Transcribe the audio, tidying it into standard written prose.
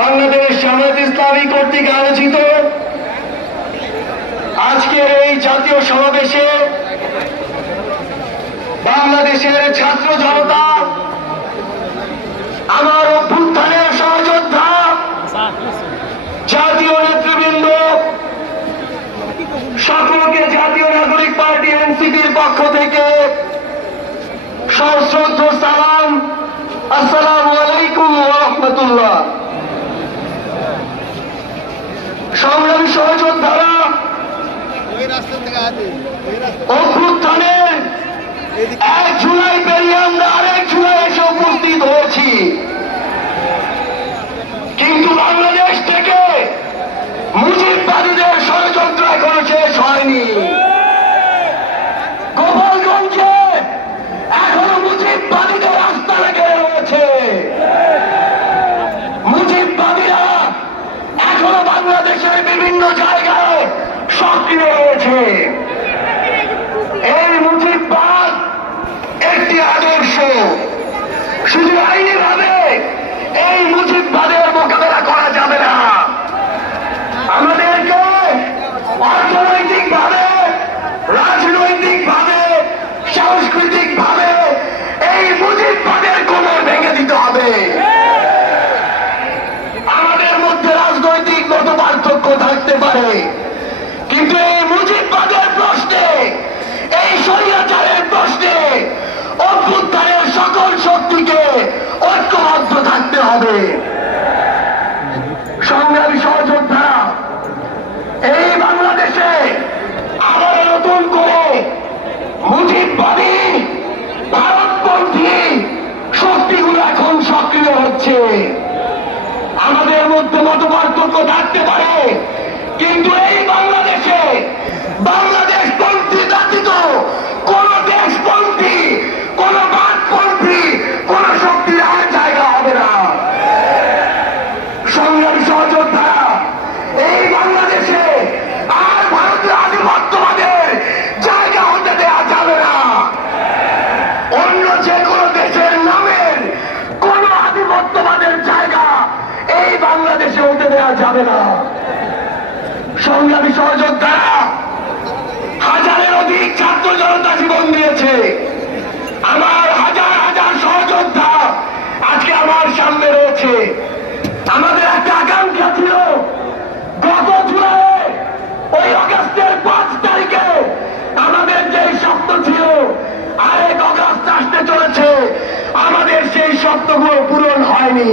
বাংলাদেশ জামায়াত ইসলামী কর্তৃক আয়োজিত আজকের এই জাতীয় সমাবেশে বাংলাদেশের ছাত্র জনতা, আমার অভ্যুত্থানের সহযোদ্ধা, জাতীয় নেতৃবৃন্দ সকলকে জাতীয় নাগরিক পার্টি এনসিপির পক্ষ থেকে সশ্রদ্ধ সালাম। আসসালামু আলাইকুম ওয়া রাহমাতুল্লাহ। সংগ্রামী সহযোদ্ধারা, অভ্যুত্থানের 1 জুলাই পেরিয়ে আমরা আরেক জুলাই এসে উপস্থিত হয়েছি, কিন্তু বাংলাদেশ থেকে মুজিববাদীদের ষড়যন্ত্র এখনো শেষ হয়নি। গোপালগঞ্জে এখনো মুজিববাদীদের রাস্তা লেগে রয়েছে। মুজিববাদীরা এখনো বাংলাদেশের বিভিন্ন জায়গায় সক্রিয় রয়েছে। এই মুজিববাদ একটি আদর্শ, শুধু আইনি ভাবে এই মুজিববাদের মোকাবেলা করা যাবে না। আমাদেরকে অর্থনৈতিক ভাবে, রাজনৈতিক ভাবে, সাংস্কৃতিক ভাবে এই মুজিববাদের কোমর ভেঙে দিতে হবে। আমাদের মধ্যে রাজনৈতিক মত পার্থক্য থাকতে পারে, কিন্তু এই মুজিববাদের প্রশ্নে, এই স্বৈরাচারের প্রশ্নে অভ্যুত্থানের সকল শক্তিকে ঐক্যবদ্ধ থাকতে হবে। সংগ্রামী সহযোদ্ধারা, এই বাংলাদেশে আবার নতুন করে মুজিববাদী ভারতপন্থী শক্তিগুলো এখন সক্রিয় হচ্ছে। আমাদের মধ্যে মত পার্থক্য থাকতে পারে, কিন্তু এই বাংলাদেশে বাংলাদেশপন্থী ব্যতীত কোন দেশপন্থী, কোন বাদপন্থী, কোন শক্তির আর জায়গা হবে না। সংগ্রামী সহযোদ্ধারা, এই বাংলাদেশে আর ভারতীয় আধিপত্যবাদের জায়গা হতে দেওয়া যাবে না। অন্য যে কোনো দেশের নামের কোন আধিপত্যবাদের জায়গা এই বাংলাদেশে হতে দেওয়া যাবে না। সংগ্রামী সহযোদ্ধারা, হাজারের অধিক ছাত্র জনতা জীবন দিয়েছে। আমার হাজার হাজার সহযোদ্ধা আজকে আমার সামনে রয়েছে। আমাদের একটা আকাঙ্ক্ষা ছিল, গত জুলাই ওই অগাস্টের 5 তারিখে আমাদের যে স্বপ্ন ছিল, আরেক অগাস্ট আসতে চলেছে, আমাদের সেই স্বপ্নগুলো পূরণ হয়নি।